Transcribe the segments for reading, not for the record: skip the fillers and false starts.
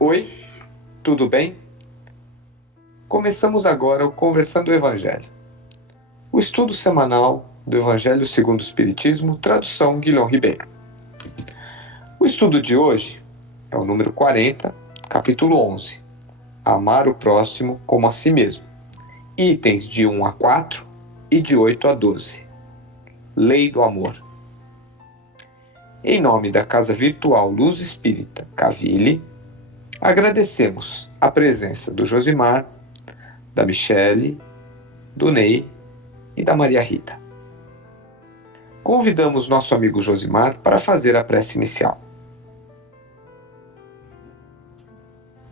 Oi, tudo bem? Começamos agora o Conversando o Evangelho, o estudo semanal do Evangelho segundo o Espiritismo, tradução Guilherme Ribeiro. O estudo de hoje é o número 40, capítulo 11, Amar o próximo como a si mesmo, itens de 1 a 4 e de 8 a 12, Lei do Amor. Em nome da Casa Virtual Luz Espírita Caville, agradecemos a presença do Josimar, da Michele, do Ney e da Maria Rita. Convidamos nosso amigo Josimar para fazer a prece inicial.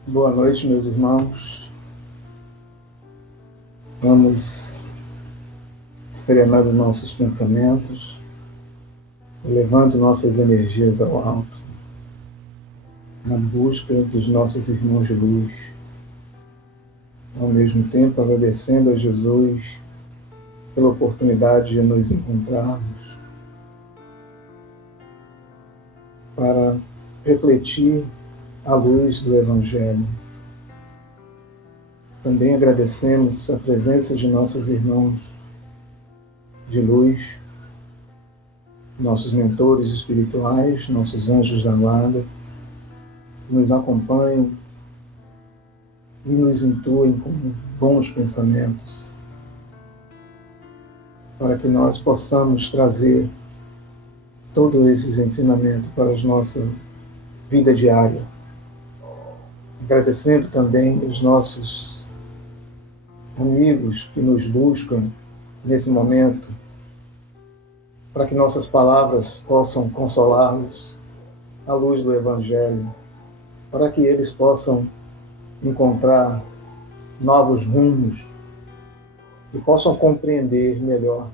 Boa noite, meus irmãos. Vamos serenando nossos pensamentos, elevando nossas energias ao alto, na busca dos nossos irmãos de luz, ao mesmo tempo agradecendo a Jesus pela oportunidade de nos encontrarmos para refletir à luz do Evangelho. Também agradecemos a presença de nossos irmãos de luz, nossos mentores espirituais, nossos anjos da guarda, que nos acompanham e nos intuem com bons pensamentos, para que nós possamos trazer todos esses ensinamentos para a nossa vida diária. Agradecendo também os nossos amigos que nos buscam nesse momento, para que nossas palavras possam consolá-los à luz do Evangelho, para que eles possam encontrar novos rumos e possam compreender melhor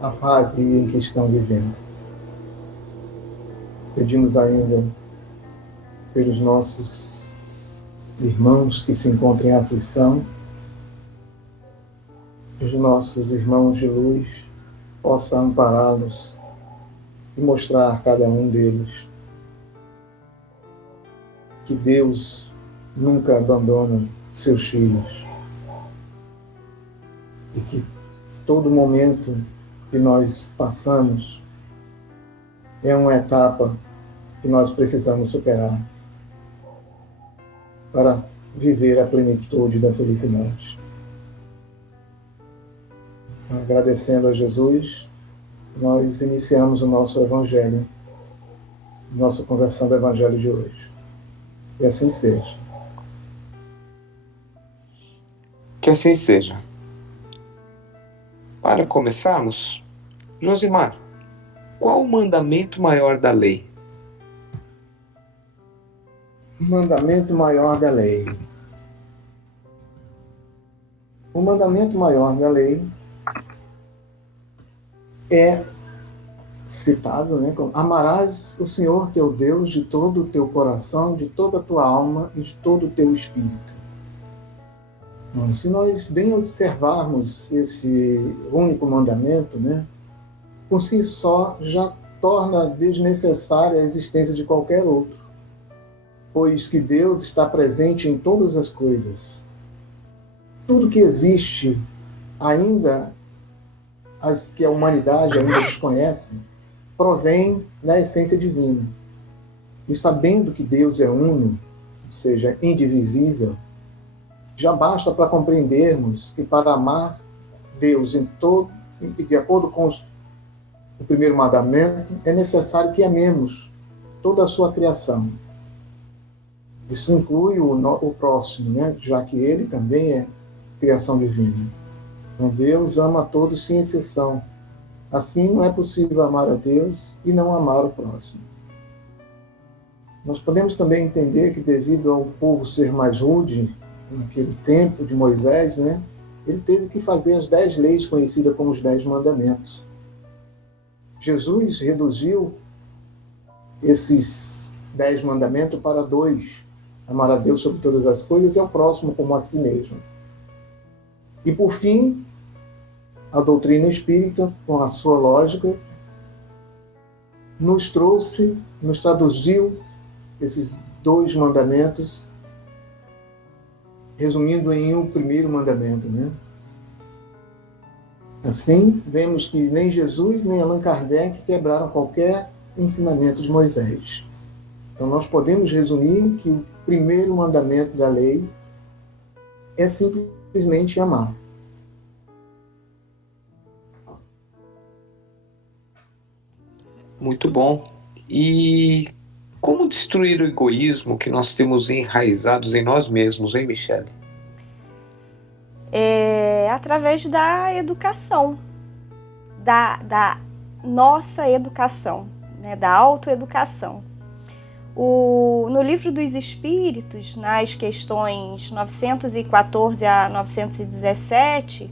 a fase em que estão vivendo. Pedimos ainda pelos nossos irmãos que se encontram em aflição, que os nossos irmãos de luz possam ampará-los e mostrar a cada um deles que Deus nunca abandona seus filhos e que todo momento que nós passamos é uma etapa que nós precisamos superar para viver a plenitude da felicidade. Então, agradecendo a Jesus, nós iniciamos o nosso Evangelho, nossa conversão do Evangelho de hoje. E assim seja. Que assim seja. Para começarmos, Josimar, qual o mandamento maior da lei? O mandamento maior da lei. O mandamento maior da lei é citado, como amarás o Senhor teu Deus de todo o teu coração, de toda a tua alma e de todo o teu espírito. Bom, se nós bem observarmos esse único mandamento, por si só já torna desnecessária a existência de qualquer outro, pois que Deus está presente em todas as coisas. Tudo que existe, ainda as que a humanidade ainda desconhece, provém da essência divina. E sabendo que Deus é uno, ou seja, indivisível, já basta para compreendermos que para amar Deus de acordo com o primeiro mandamento, é necessário que amemos toda a sua criação. Isso inclui o próximo, já que ele também é criação divina. Então Deus ama a todos sem exceção. Assim não é possível amar a Deus e não amar o próximo. Nós podemos também entender que devido ao povo ser mais rude, naquele tempo de Moisés, ele teve que fazer as 10 leis conhecidas como os 10 mandamentos. Jesus reduziu esses 10 mandamentos para 2. Amar a Deus sobre todas as coisas e ao próximo como a si mesmo. E por fim, a doutrina espírita, com a sua lógica, nos traduziu esses 2 mandamentos, resumindo em um primeiro mandamento, né? Assim, vemos que nem Jesus nem Allan Kardec quebraram qualquer ensinamento de Moisés. Então, nós podemos resumir que o primeiro mandamento da lei é simplesmente amar. Muito bom. E como destruir o egoísmo que nós temos enraizados em nós mesmos, hein, Michele? Através da educação, da nossa educação, né, da autoeducação. No Livro dos Espíritos, nas questões 914 a 917,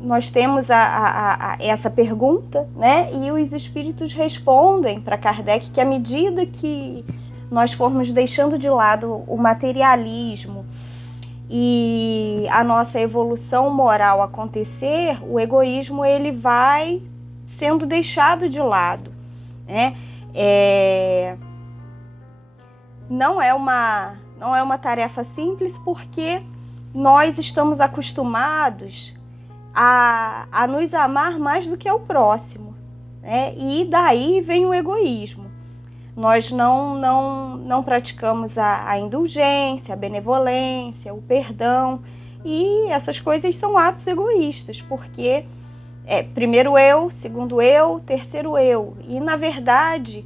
nós temos essa pergunta, né? E os espíritos respondem para Kardec que à medida que nós formos deixando de lado o materialismo e a nossa evolução moral acontecer, o egoísmo ele vai sendo deixado de lado, né? Não é uma tarefa simples, porque nós estamos acostumados a nos amar mais do que ao próximo, né? E daí vem o egoísmo. Nós não praticamos a indulgência, a benevolência, o perdão, e essas coisas são atos egoístas, porque primeiro eu, segundo eu, terceiro eu. E, na verdade,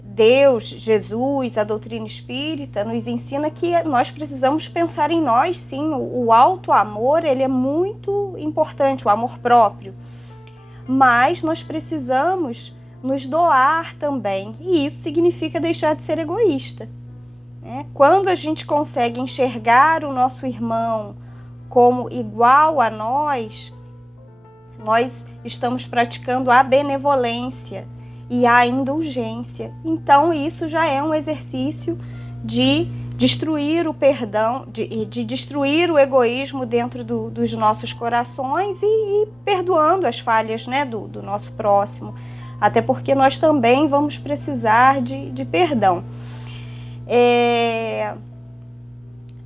Deus, Jesus, a doutrina espírita nos ensina que nós precisamos pensar em nós, sim. O auto-amor, ele é muito importante, o amor próprio. Mas nós precisamos nos doar também, e isso significa deixar de ser egoísta, né? Quando a gente consegue enxergar o nosso irmão como igual a nós estamos praticando a benevolência e a indulgência. Então isso já é um exercício de destruir o perdão, de destruir o egoísmo dentro dos nossos corações e perdoando as falhas, né, do nosso próximo. Até porque nós também vamos precisar de perdão.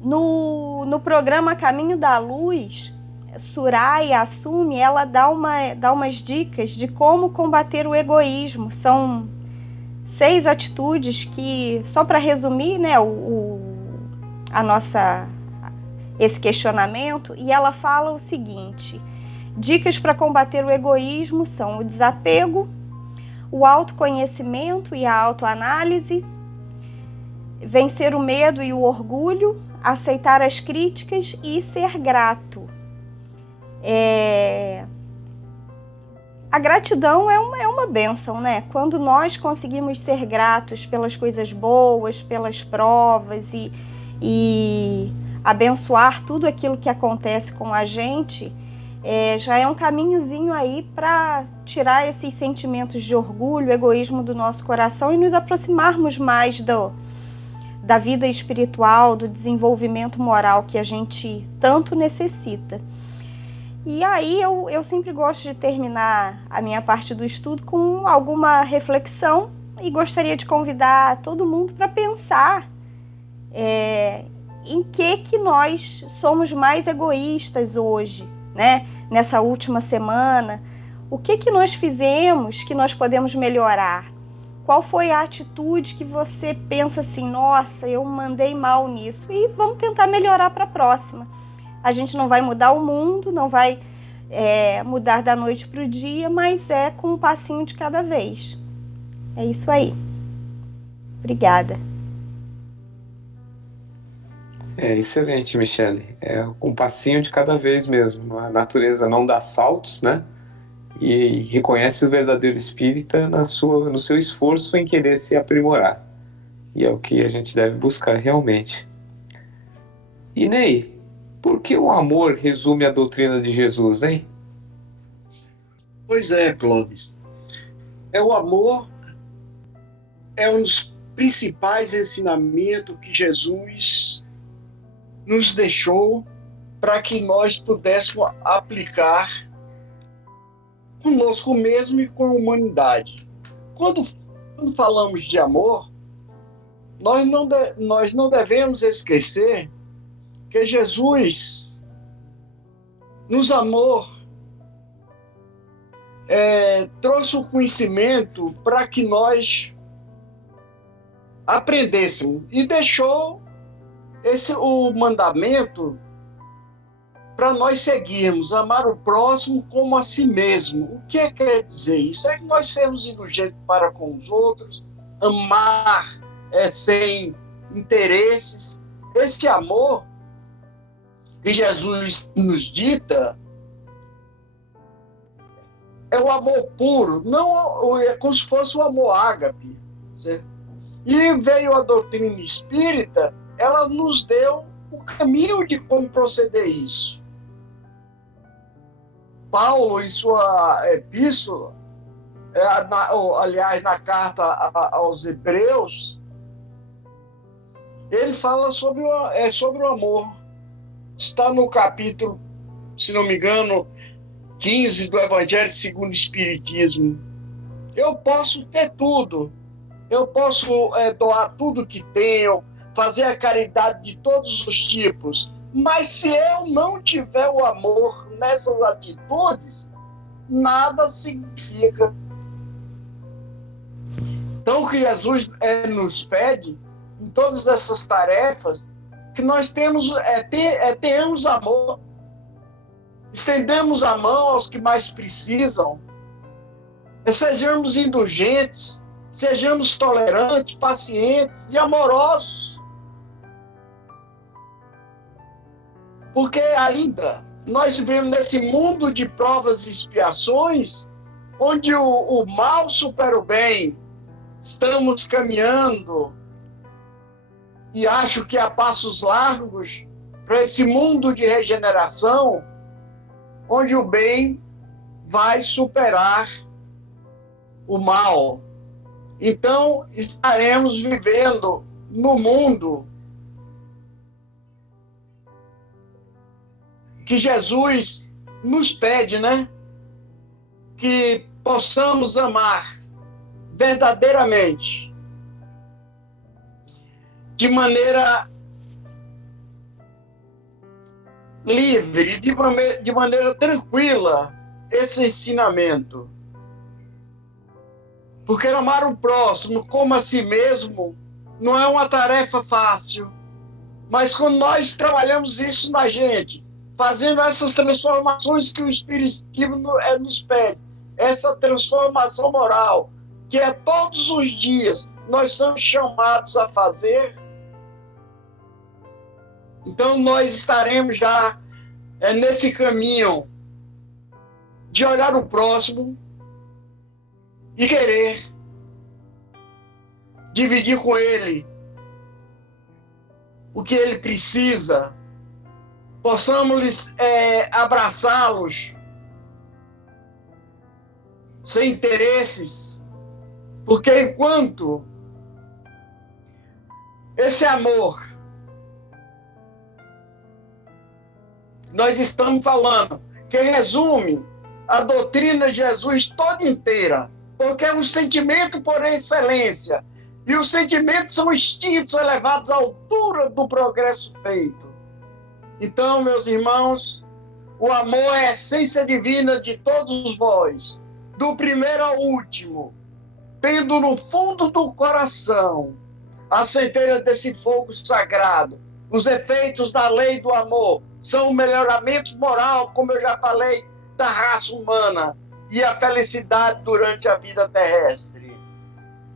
No programa Caminho da Luz, Soraya Assume, ela dá umas dicas de como combater o egoísmo. São 6 atitudes que, só para resumir, né, esse questionamento, e ela fala o seguinte: dicas para combater o egoísmo são o desapego, o autoconhecimento e a autoanálise, vencer o medo e o orgulho, aceitar as críticas e ser grato. A gratidão é uma bênção, né? Quando nós conseguimos ser gratos pelas coisas boas, pelas provas e abençoar tudo aquilo que acontece com a gente, já é um caminhozinho aí para tirar esses sentimentos de orgulho, egoísmo do nosso coração e nos aproximarmos mais da vida espiritual, do desenvolvimento moral que a gente tanto necessita. E aí eu sempre gosto de terminar a minha parte do estudo com alguma reflexão e gostaria de convidar todo mundo para pensar em que nós somos mais egoístas hoje, né? Nessa última semana, o que nós fizemos que nós podemos melhorar? Qual foi a atitude que você pensa assim, nossa, eu mandei mal nisso, e vamos tentar melhorar para a próxima. A gente não vai mudar o mundo, não vai mudar da noite para o dia, mas com um passinho de cada vez. É isso aí. Obrigada. Excelente, Michele. Um passinho de cada vez mesmo. A natureza não dá saltos, né? E reconhece o verdadeiro espírita no seu esforço em querer se aprimorar. E é o que a gente deve buscar realmente. E Ney, por que o amor resume a doutrina de Jesus, hein? Pois é, Clóvis. O amor é um dos principais ensinamentos que Jesus nos deixou para que nós pudéssemos aplicar conosco mesmo e com a humanidade. Quando falamos de amor, nós não devemos esquecer que Jesus nos amou, trouxe o conhecimento para que nós aprendêssemos e deixou o mandamento para nós seguirmos, amar o próximo como a si mesmo. O que quer dizer isso? É que nós sermos indulgentes para com os outros, amar sem interesses. Esse amor que Jesus nos dita é o amor puro, não é como se fosse o amor ágape, certo? E veio a doutrina espírita, ela nos deu o caminho de como proceder isso. Paulo, em sua epístola, aliás, na carta aos Hebreus, ele fala sobre o amor. Está no capítulo, se não me engano, 15 do Evangelho segundo o Espiritismo. Eu posso ter tudo. Eu posso doar tudo que tenho, fazer a caridade de todos os tipos. Mas se eu não tiver o amor nessas atitudes, nada significa. Então, o que Jesus nos pede, em todas essas tarefas, que nós tenhamos amor, estendemos a mão aos que mais precisam, sejamos indulgentes, sejamos tolerantes, pacientes e amorosos. Porque ainda nós vivemos nesse mundo de provas e expiações, onde o mal supera o bem. Estamos caminhando, e acho que a passos largos, para esse mundo de regeneração, onde o bem vai superar o mal. Então, estaremos vivendo no mundo que Jesus nos pede, né? Que possamos amar verdadeiramente, de maneira livre, de maneira tranquila, esse ensinamento. Porque amar o próximo como a si mesmo não é uma tarefa fácil. Mas quando nós trabalhamos isso na gente, fazendo essas transformações que o Espiritismo nos pede, essa transformação moral, que é todos os dias nós somos chamados a fazer, então nós estaremos já nesse caminho de olhar o próximo e querer dividir com ele o que ele precisa, possamos abraçá-los sem interesses, porque enquanto esse amor nós estamos falando, que resume a doutrina de Jesus toda inteira, porque é um sentimento por excelência, e os sentimentos são instintos elevados à altura do progresso feito. Então, meus irmãos, o amor é a essência divina de todos vós, do primeiro ao último, tendo no fundo do coração a centelha desse fogo sagrado. Os efeitos da lei do amor são o melhoramento moral, como eu já falei, da raça humana e a felicidade durante a vida terrestre.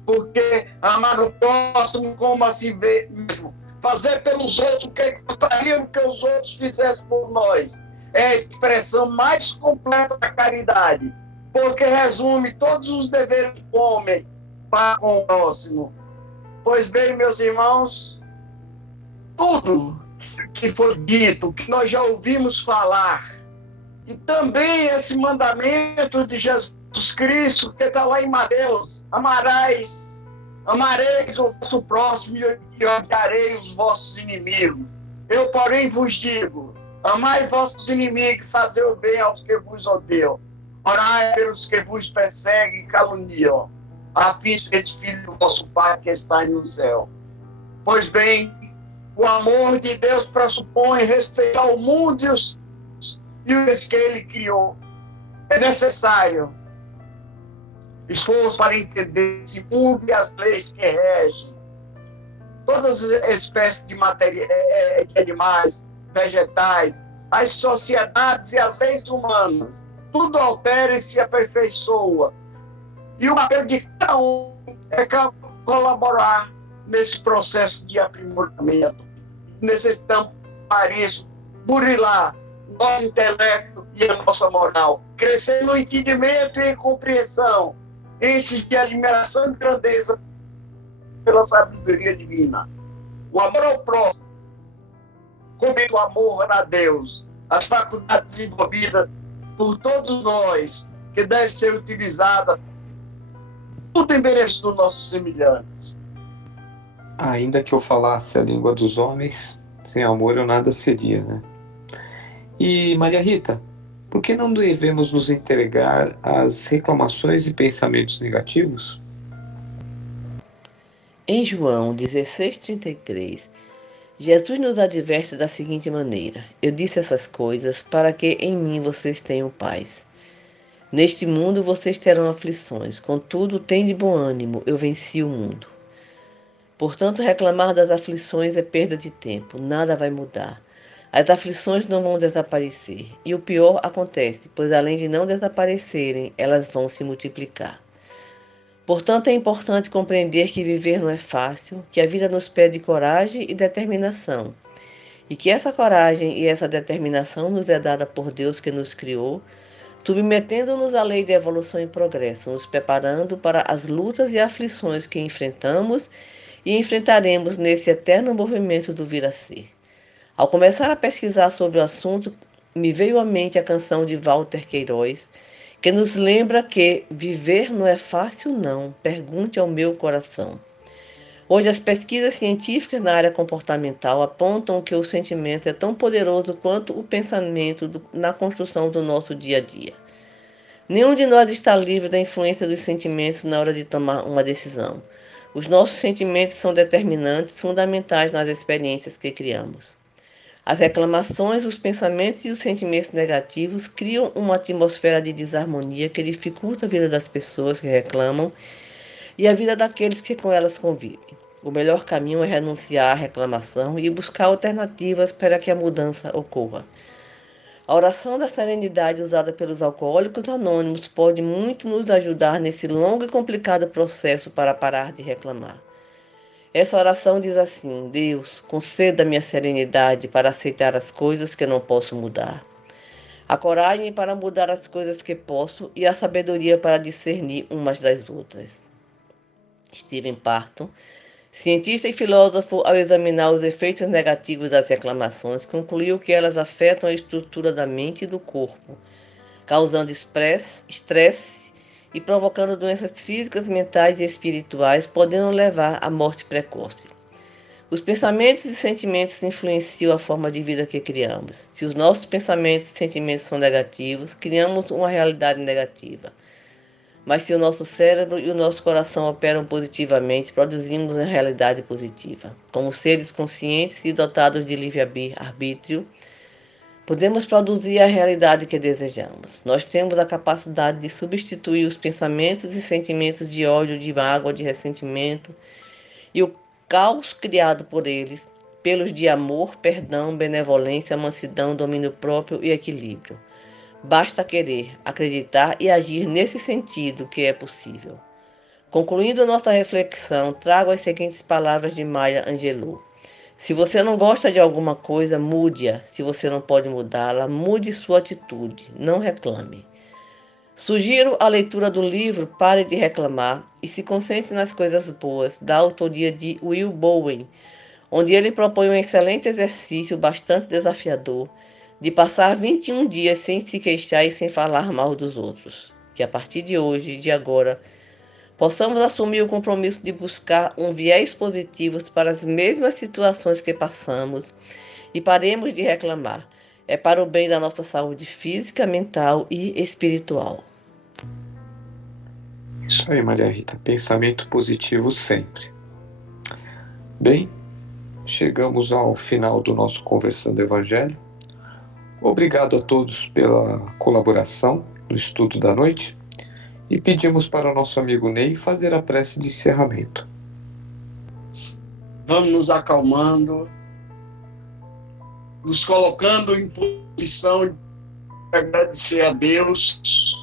Porque amar o próximo como a si mesmo, fazer pelos outros o que gostariam que os outros fizessem por nós, é a expressão mais completa da caridade, porque resume todos os deveres do homem para com o próximo. Pois bem, meus irmãos, tudo que foi dito, que nós já ouvimos falar, E também esse mandamento de Jesus Cristo, que está lá em Mateus: amareis o vosso próximo e odiareis os vossos inimigos. Eu, porém, vos digo: amai vossos inimigos, fazei o bem aos que vos odeiam. Orai pelos que vos perseguem e caluniam, a fim de seres filhos do vosso Pai que está no céu. Pois bem, o amor de Deus pressupõe respeitar o mundo e os que ele criou. É necessário esforço para entender esse mundo e as leis que regem todas as espécies de animais, vegetais, as sociedades e as leis humanas. Tudo altera e se aperfeiçoa. E o papel de cada um é colaborar nesse processo de aprimoramento. Necessitamos, para isso, burilar nosso intelecto e a nossa moral, crescer no entendimento e em compreensão, enche de admiração e grandeza pela sabedoria divina. O amor ao próximo, como o amor a Deus, as faculdades desenvolvidas por todos nós, que deve ser utilizada tudo em benefício dos nossos semelhantes. Ainda que eu falasse a língua dos homens, sem amor eu nada seria, né? E, Maria Rita, por que não devemos nos entregar às reclamações e pensamentos negativos? Em João 16,33, Jesus nos adverte da seguinte maneira: eu disse essas coisas para que em mim vocês tenham paz. Neste mundo vocês terão aflições, contudo, tende bom ânimo, eu venci o mundo. Portanto, reclamar das aflições é perda de tempo, nada vai mudar. As aflições não vão desaparecer, e o pior acontece, pois além de não desaparecerem, elas vão se multiplicar. Portanto, é importante compreender que viver não é fácil, que a vida nos pede coragem e determinação, e que essa coragem e essa determinação nos é dada por Deus que nos criou, submetendo-nos à lei de evolução e progresso, nos preparando para as lutas e aflições que enfrentamos e enfrentaremos nesse eterno movimento do vir a ser. Ao começar a pesquisar sobre o assunto, me veio à mente a canção de Walter Queiroz, que nos lembra que viver não é fácil não, pergunte ao meu coração. Hoje as pesquisas científicas na área comportamental apontam que o sentimento é tão poderoso quanto o pensamento na construção do nosso dia a dia. Nenhum de nós está livre da influência dos sentimentos na hora de tomar uma decisão. Os nossos sentimentos são determinantes, fundamentais nas experiências que criamos. As reclamações, os pensamentos e os sentimentos negativos criam uma atmosfera de desarmonia que dificulta a vida das pessoas que reclamam e a vida daqueles que com elas convivem. O melhor caminho é renunciar à reclamação e buscar alternativas para que a mudança ocorra. A oração da serenidade usada pelos alcoólicos anônimos pode muito nos ajudar nesse longo e complicado processo para parar de reclamar. Essa oração diz assim: Deus, conceda-me a serenidade para aceitar as coisas que não posso mudar, a coragem para mudar as coisas que posso e a sabedoria para discernir umas das outras. Stephen Parton, cientista e filósofo, ao examinar os efeitos negativos das reclamações, concluiu que elas afetam a estrutura da mente e do corpo, causando estresse e provocando doenças físicas, mentais e espirituais, podendo levar à morte precoce. Os pensamentos e sentimentos influenciam a forma de vida que criamos. Se os nossos pensamentos e sentimentos são negativos, criamos uma realidade negativa. Mas se o nosso cérebro e o nosso coração operam positivamente, produzimos uma realidade positiva. Como seres conscientes e dotados de livre-arbítrio, podemos produzir a realidade que desejamos. Nós temos a capacidade de substituir os pensamentos e sentimentos de ódio, de mágoa, de ressentimento e o caos criado por eles, pelos de amor, perdão, benevolência, mansidão, domínio próprio e equilíbrio. Basta querer, acreditar e agir nesse sentido que é possível. Concluindo nossa reflexão, trago as seguintes palavras de Maya Angelou. Se você não gosta de alguma coisa, mude-a. Se você não pode mudá-la, mude sua atitude. Não reclame. Sugiro a leitura do livro Pare de Reclamar e se concentre nas coisas boas, da autoria de Will Bowen, onde ele propõe um excelente exercício bastante desafiador de passar 21 dias sem se queixar e sem falar mal dos outros. Que a partir de hoje, de agora, possamos assumir o compromisso de buscar um viés positivo para as mesmas situações que passamos e paremos de reclamar. É para o bem da nossa saúde física, mental e espiritual. Isso aí, Maria Rita. Pensamento positivo sempre. Bem, chegamos ao final do nosso Conversando Evangelho. Obrigado a todos pela colaboração no estudo da noite e pedimos para o nosso amigo Ney fazer a prece de encerramento. Vamos nos acalmando, nos colocando em posição de agradecer a Deus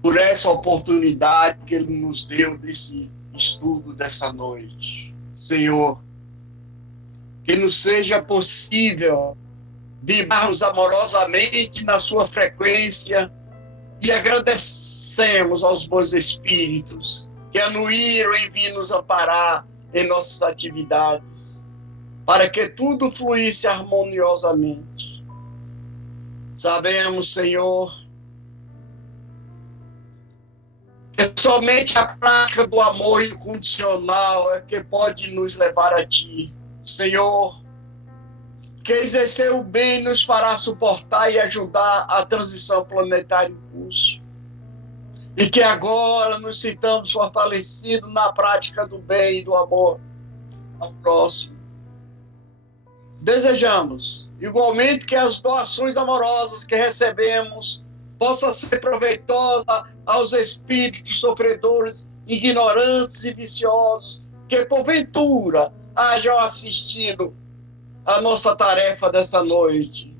por essa oportunidade que Ele nos deu desse estudo dessa noite. Senhor, que nos seja possível vibrarmos amorosamente na sua frequência e agradecemos aos bons espíritos que anuíram em vir nos amparar em nossas atividades, para que tudo fluísse harmoniosamente. Sabemos, Senhor, que somente a prática do amor incondicional é que pode nos levar a Ti. Senhor, que exercer o bem nos fará suportar e ajudar a transição planetária em curso. E que agora nos sintamos fortalecidos na prática do bem e do amor ao próximo. Desejamos, igualmente, que as doações amorosas que recebemos possam ser proveitosas aos espíritos sofredores, ignorantes e viciosos, que porventura hajam assistido a nossa tarefa dessa noite,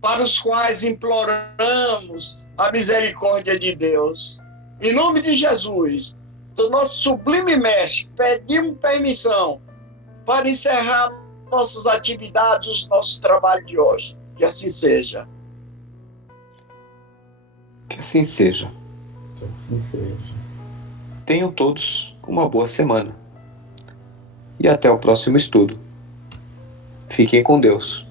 para os quais imploramos a misericórdia de Deus. Em nome de Jesus, do nosso sublime mestre, pedimos permissão para encerrar nossas atividades, o nosso trabalho de hoje. Que assim seja. Que assim seja. Que assim seja. Tenham todos uma boa semana. E até o próximo estudo. Fiquem com Deus.